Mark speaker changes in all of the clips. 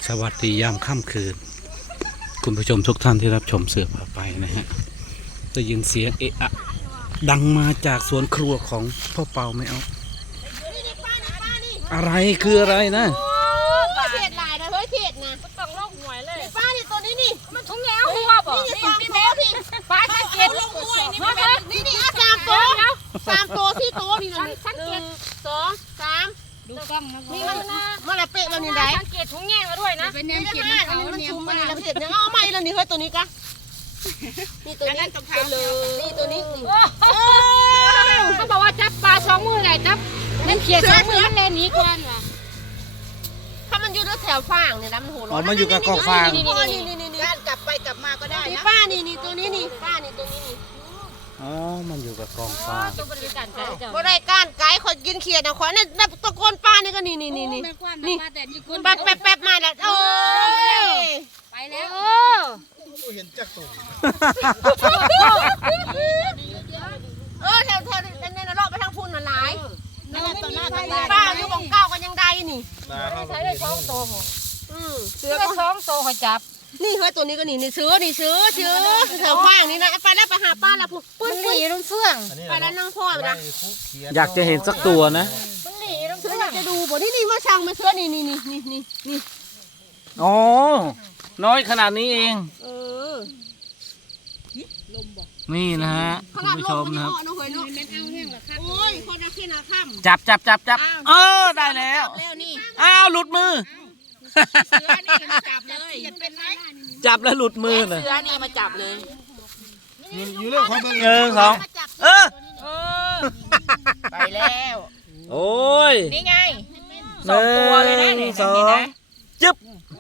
Speaker 1: สวัสดียามค่ำคืนคุณผู้ชมทุกท่านที่รับชมเสือพาไปนะฮะได้ยินเสียงเอะอะดังมาจากสวนครัวของพ่อเปาไม่เอาอะไรคืออะไรนะ
Speaker 2: เขียดลายนะเฮ้ยเขียดนะต้องลงหวยเลยป้านี่ตัวนี้นี่มันทุ่งแง้วหัวบ่นี่มีแมวพี่ป้าสังเกตลงหวยนี่นี่สามตัวที่ตัวนี่นะสังเกต2 3ดูกล้องนะนี่มันละเป๊ะแล้วนี่ได้สังเกตทุ่งแง้วด้วยนะเป็นแนวเขียดมันชุ่มมันละเขียดยังเอาใหม่แล้วนี่เฮ้ยตัวนี้กะนี่ตัวนี้นี่ตัวนี้เขาบอกว่าจับปลา2 มือไงจับมันเขียด2 มือมันเล่นนี้ก่อนว่ะถ้ามันอยู่แถวฟางเนี่ยนะมันโหร้อน
Speaker 1: มันอยู่กับกองฟาง
Speaker 2: นี่การกลับไปกลับมาก็ได้นะป้านี่ตัวนี้นี่ป้านี่ตัวนี้นี่
Speaker 1: อ๋อมันอยู่กับกองฟาง
Speaker 2: ตัวบริการไก่บริการไก่คนกินเขียดนะขอเนี่ยตะโกนป้านี่ก็นี่แป๊บมาแล้วโอ้ยไปแล้ว
Speaker 3: เห็นจักรตัว
Speaker 2: แถวในนรกไปทางพุ่นน่ะหลายป้าอยู่บังเก้ากันยังได้นี่ใช้ได้2 ตัวเสือก็2 ตัวคอยจับนี่เฮ้ยตัวนี้ก็นี่เสือแถวฟางนี่นะไปแล้วไปหาป้าแล้วปุ๊บหลีรุ่นเฟื่องไปแล้วนั่งพ่อไปนะ
Speaker 1: อยากจะเห็นสักตัวนะ
Speaker 2: มันหลีรุ่นเฟื่องอยากจะดูบ่นี่มาช่างมาเสือนี่
Speaker 1: อ๋อน้อยขนาดนี้เองนี่นะฮะคุณผู้ชมนะครับ
Speaker 2: โอ้ยคนละขี้นาค่
Speaker 1: ำจับได้แล้วอ้าวหลุดมือ
Speaker 2: เสือนี่มาจับเลยเป็นไร
Speaker 1: จับแล้วหลุดมือเลย
Speaker 2: เสือนี่มาจับเลย
Speaker 3: อยู่เรื่องของเบอร์
Speaker 1: 2
Speaker 2: ไปแล้ว
Speaker 1: โอ้ย
Speaker 2: นี่ไง2 ตัวเลยนะ
Speaker 1: 1 2จึ๊บ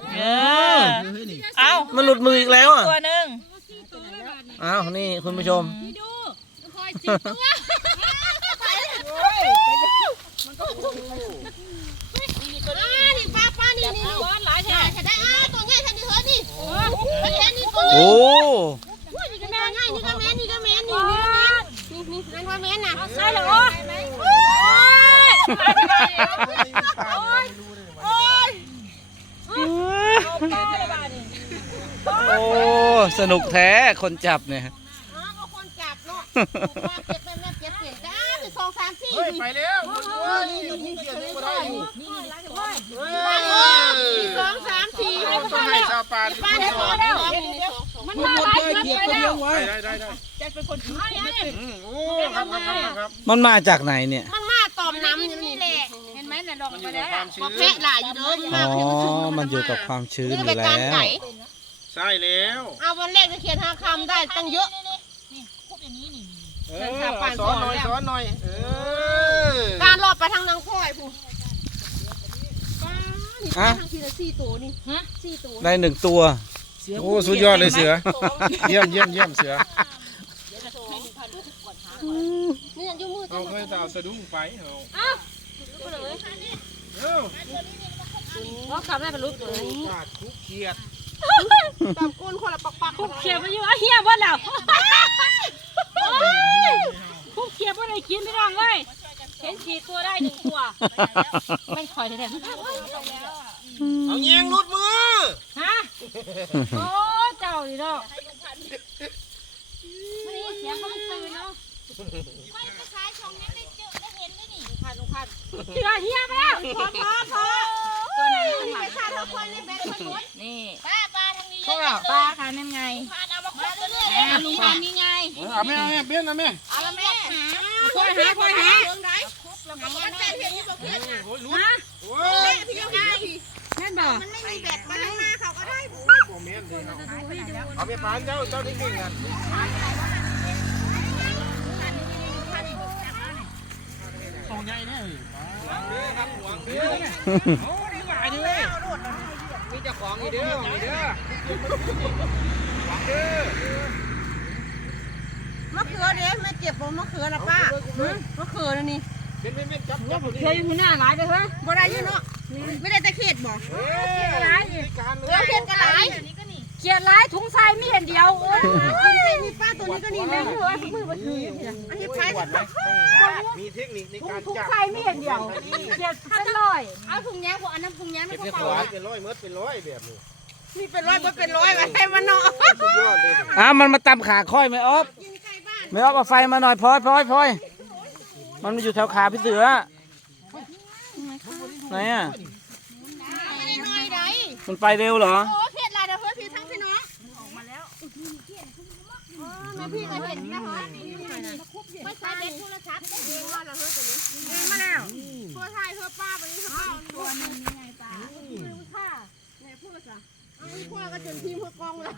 Speaker 2: เอา
Speaker 1: มันหลุดมืออีกแล้วอ่ะ
Speaker 2: ตัวนึง
Speaker 1: อ้าวนี่คุณผู้ชม
Speaker 2: ดูคอยจิบตัวนี่ป้านี่หลายแท้ได้ตัวใหญ่แท้นี่เฮ้ยนี่แท้นี่ตัวใหญ่
Speaker 1: โอ้
Speaker 2: นี่ก็แม่ง่ายนี่ก็แม่นี่นั่นว่าแม่น่ะใช่เหรอ
Speaker 1: โอ้สนุกแท้คนจับเนี่ย
Speaker 2: คนจับเนาะเจ็บเปลี่ยนกัน2 3 4
Speaker 3: ไปแล้วนี่ผู้เขียนนี่ก็ได้อยู่
Speaker 2: 2 3 4
Speaker 3: ต้องให้ชาวป่า
Speaker 2: ป้าได้พอแล้วมันมาหลายเขียดไปแล้ว
Speaker 3: ได้
Speaker 2: จะเป็นคนถือ
Speaker 3: โอ้ครับ
Speaker 1: มันมาจากไหนเนี่ย
Speaker 2: มันมาตอมน้ำนี่แหละเห็นไหมน่ะดอกไปแล้วก็แพะหลายอยู่เด้อ
Speaker 1: มันอยู่กับความชื้นอยู่แล้ว
Speaker 3: ใช่แล้ว
Speaker 2: เอาวันแรกจะเขียน5 คำได้ตั้งเยอะ
Speaker 3: สอนหน่อย
Speaker 2: การรอดไปทางนางพ่อยผู้ทางทีละ4 ตัวนี่4 ตัว
Speaker 1: ได้1 ตัว
Speaker 3: โอ้สุดยอดเลยเสือเยี่ยมเสือ
Speaker 2: นี่ยังอยู่มือ
Speaker 3: เอาเคยสาวสะดุ้งไป
Speaker 2: ว่าขับได้เป็นรูปตัวนี้
Speaker 3: คุกเขียด
Speaker 2: ตามก้นคนละปัก
Speaker 4: คุกเขียดมาอยู่เฮียบ่แล้วคุกเขียดบ่ได้กินไม่ต้องเลยเห็น4 ตัวได้1 ตัวไม่คอยได้
Speaker 3: เอาเงี้ยงรุดมือ
Speaker 4: ฮะโอ้เจ้าดิเนาะไม่ได้เสียงเขาไม่ตื่นเนาะ
Speaker 2: ค่อยไปขายช่องนี้ได้เจอได้เห็นด้วยนี่
Speaker 4: คันเฮียมาแล้วพอ
Speaker 2: ตัวนั้นไปขายเราคนนี่แบกคนนู้น
Speaker 4: นี่
Speaker 2: ป้าทางนี้
Speaker 4: ป้าค่ะนั่นไง
Speaker 2: เอามาคุยเรื่อย
Speaker 4: ลุงพันนี่ไง
Speaker 3: เอาแม่เบี้ยนะแม่
Speaker 2: เอาละแม่
Speaker 4: ค่อยหาเ
Speaker 2: รื่องไหนมันเป็นเห็นที่บอกเพื่อนนะโอ้ยพี่ยังไง
Speaker 4: นั่นบอก
Speaker 2: มันไม่มีแบบมาข้างหน้าเขาก็ได้
Speaker 3: เอาไปปานเจ้าที่เก่งกันของใหญ่เนี่ยครับหวงเด้อโอ้ดีกว่าดิเว้ยมีเจ้าของอีเด้อหวงเด้อ
Speaker 2: มะเขือเด้แม่เก็บมะเขือละป้ามะเขือนี่
Speaker 3: เป็นจับ
Speaker 4: เคยอยู่หน้าหลายเลยเฮ้ย
Speaker 2: บ่ได้อยู่เนาะไม่ได้แต่เข็ดบ่
Speaker 4: หลาย
Speaker 2: เข็ดกันหลาย
Speaker 4: เขียดหลายถุงใส่ายมีอันเดียวโอ้ย
Speaker 2: นี่ป้าตัวนี้ก็นี่แม่หัวมือมาถืออันนี้ใช้
Speaker 3: มีเทคนิคในการ
Speaker 4: ทุก
Speaker 3: จับ
Speaker 4: ไข่มีอันเดียวเจ็ดเป็นร้อย
Speaker 2: เอาถุงยางพวกอันนั้นถุงยางไม่
Speaker 3: เก็บ
Speaker 2: พอ
Speaker 3: ขวาเป็นร้อยเมตรเป็นร้อยแบบนี้
Speaker 2: นี่เป็นร้อยเป็นร้อยมาให้มันเนาะ
Speaker 3: สุดยอดเลย
Speaker 1: มันมาตำขาค่อยไม่ออฟ
Speaker 2: ยิงไก่บ้าน
Speaker 1: ไม่ออฟเอาไฟมาหน่อยพลอยมันอยู่แถวขาพี่เสือไหนอ่ะ
Speaker 2: ไม่ได้น้อยใด
Speaker 1: มันไปเร็วเหรอ
Speaker 2: โอ้เพจลายเด้อเฮ้ยพี่ทั้งพี่น้องออกมาแล้วแม่พี่ก็เห็นนะเฮ้ยไม่ใช่เด็กโทรศัพท์เองว่าละเฮ้ยตัวนี้เองมาแล้วทั่วไทยทั่วป้าวันนี้ทั่วตัวนึงนี่ไงป้าค่ะเนี่ยพูดซะเอาอีกว่าก็จนทีมหัวกองเลย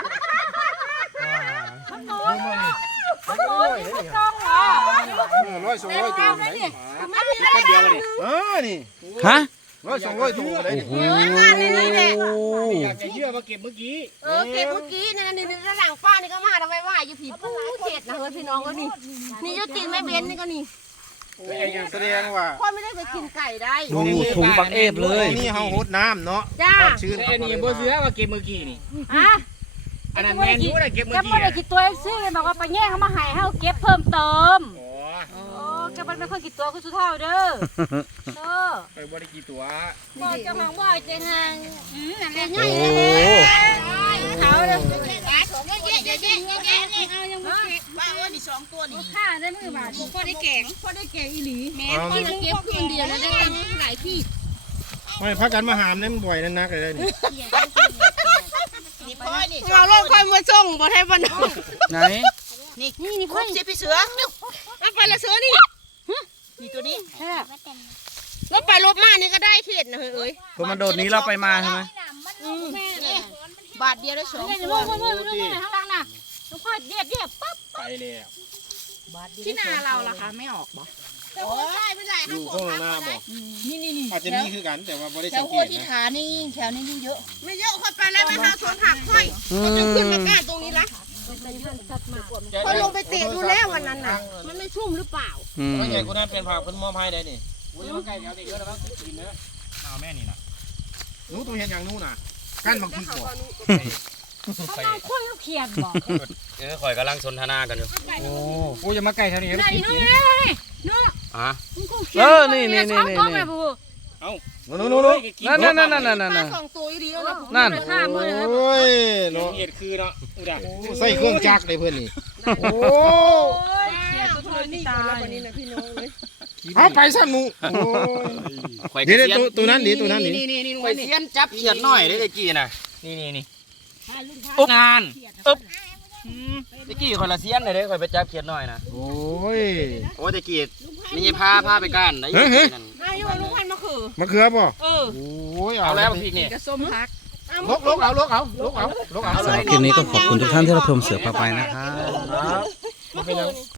Speaker 4: มันโตมันโตที่มันต้องเหรอ
Speaker 3: ร้อยสองร้อยตัวไหน
Speaker 2: ไม่มีอะไรเดียวเลย
Speaker 3: นี่
Speaker 1: ฮะ
Speaker 3: ร้อยสองร้อยตัวเลย
Speaker 1: โอ้โห
Speaker 3: อยากจะเยื่อมาเก็บเมื่อกี้
Speaker 2: เก็บเมื่อกี้นี่นี่ด้านหลังป้านี่ก็มาทำไมว่าอยู่ผีปูเขตนะเฮ้ยพี่น้องก็นี่นี่ยุติไม่เบนนี่ก็นี่
Speaker 3: แสดงว่า
Speaker 2: พ่อไม่ได้ไปกินไก่ได้
Speaker 1: ดูถุงปักเอฟเลย
Speaker 3: นี่เฮาหดน้ำเนาะ
Speaker 2: จ้า
Speaker 3: ชื้น
Speaker 5: ไอ้นี่บ่เสือว่าเก็บเมื่อกี้นี่
Speaker 4: ฮะ
Speaker 5: อันนั้นแมนยูได้เก็บเมื่
Speaker 4: ก็
Speaker 5: อกี้
Speaker 4: ไม่ได้กี่ตัวซื้อเลยบอกว่าไปแย่งเขามาให้ให้เก็บเพิ่มเติม
Speaker 5: อ๋อ
Speaker 4: โอ้แกมันไม่ค่อยกี่ตัวคือสุดท้ายเด้ออ
Speaker 5: ไปบ่ได้กี่ตัว
Speaker 4: บอกจะมองว่าจะงานนั่นแหละ
Speaker 1: โอ้โห
Speaker 2: เขาเลยเยอะนี่เอายังไม่เก็บป้าว่านี่สองตัวนี่
Speaker 4: ค่าได้มือบาท
Speaker 2: พ่อได้แกงอีหลีแม่พ่อจะเก็บคืนเดียวแล้วได้กันหลายที่
Speaker 3: ไม่พักกันมาหามเนี่ยมันบ่อยนั่นนักเลยนี่
Speaker 2: เราลงค่อยมาส่งบ่ให้บ้านน้อง
Speaker 1: ไหน
Speaker 2: นี่ครบสิพี่เสือเอาไปละเสือนี่นี่ตัวนี้รถไปรถมานี่ก็ได้เขตนะเฮ้ย
Speaker 1: ตัวมันโดดหนี้เราไปมาใช่ไหม
Speaker 2: บาทเดียวได้สอง
Speaker 4: นี่
Speaker 2: ตัว
Speaker 4: มือข้างล่างน่ะลูกพ่อเดียบปั๊บ
Speaker 5: ไปแล้ว
Speaker 2: ที่นาเราล่ะคะไม่ออกบ่โอ้ยไม่ได้
Speaker 3: อยู่ข้างหน้าบอก
Speaker 2: นี่
Speaker 3: อาจจะมีคือกันแต่ว่าบ่ได้
Speaker 2: แถ
Speaker 3: สั
Speaker 2: ว
Speaker 3: ง
Speaker 2: โค
Speaker 3: เกต
Speaker 2: ที่
Speaker 3: นะ
Speaker 2: ขานี่แถวนี้เยอะไม่เยอะค่อยไปแล้วไปหาสวนผักค่อย
Speaker 1: อื
Speaker 2: ก็จะขึ้น
Speaker 1: ม
Speaker 2: มาก้าตรงนี้ละพอลงไปเตะดูแล้ววันนั้นน่ะมันไม่ชุ่มหรือเปล่า
Speaker 1: อืม
Speaker 5: ว่าใหญ่กูนั่นเป็นผักเป็นมอมให้ได้นี่อุ้ยมาใกล้แล้วเด็กเยอะแล้วมั้งกินเด้อเอาแม่นี่น่ะ
Speaker 3: หนูตัวเห็นอย่างหนูน่ะกั้นบางทีก่อน
Speaker 4: เขามาคุยเขาเขียนบอก
Speaker 5: ข่อยกำลังสนทนากันอยู่
Speaker 1: โอ้
Speaker 5: กูจะมาใกล้เท่านี้
Speaker 4: ไหนนู้นนู้น
Speaker 5: อ่ะ
Speaker 4: มึงคงเขียนกล้องเลยบู
Speaker 3: หนู
Speaker 1: นั่น
Speaker 2: สองตัวอยู่ดีแล้ว
Speaker 1: นั่น
Speaker 4: ข้ามือเลย
Speaker 3: โอ้ยเนาะ
Speaker 5: เอียดคือเนาะอุดา
Speaker 3: ใส่เครื่องจักรเลยเพื่อนนี่โอ้
Speaker 4: เขียนตัวนี้ตาย
Speaker 2: วันนี้นะพี่น้องเลย
Speaker 3: เอาไปซะหนูโอ้ยเดี๋ยวตัวนั้นดิตัวนั้นดิ
Speaker 5: นี่ข่อยเสียนจับเขียดหน่อยได้ตะกี้น่ะนี่อุ๊บนานอึ๊บตะกี้ข่อยละเสียนเลยเด้ข่อยไปจับเขียดหน่อยนะ
Speaker 3: โอ้ย
Speaker 5: โอ้ตะกี้นี่พาไปก้านได้นั่น
Speaker 2: อายุลุงพันมาคือ
Speaker 3: มะเขือป่ะ
Speaker 2: เออ
Speaker 3: โอ้ย
Speaker 5: เอาแล้วพริกนี่
Speaker 2: กระส้มพัก
Speaker 3: ลกเอาลกเอาลกเอา
Speaker 1: สำหรับคลิปนี้ก็ขอบคุณทุกท่านที่รับชมเสือพาไปนะครับ
Speaker 3: ครับ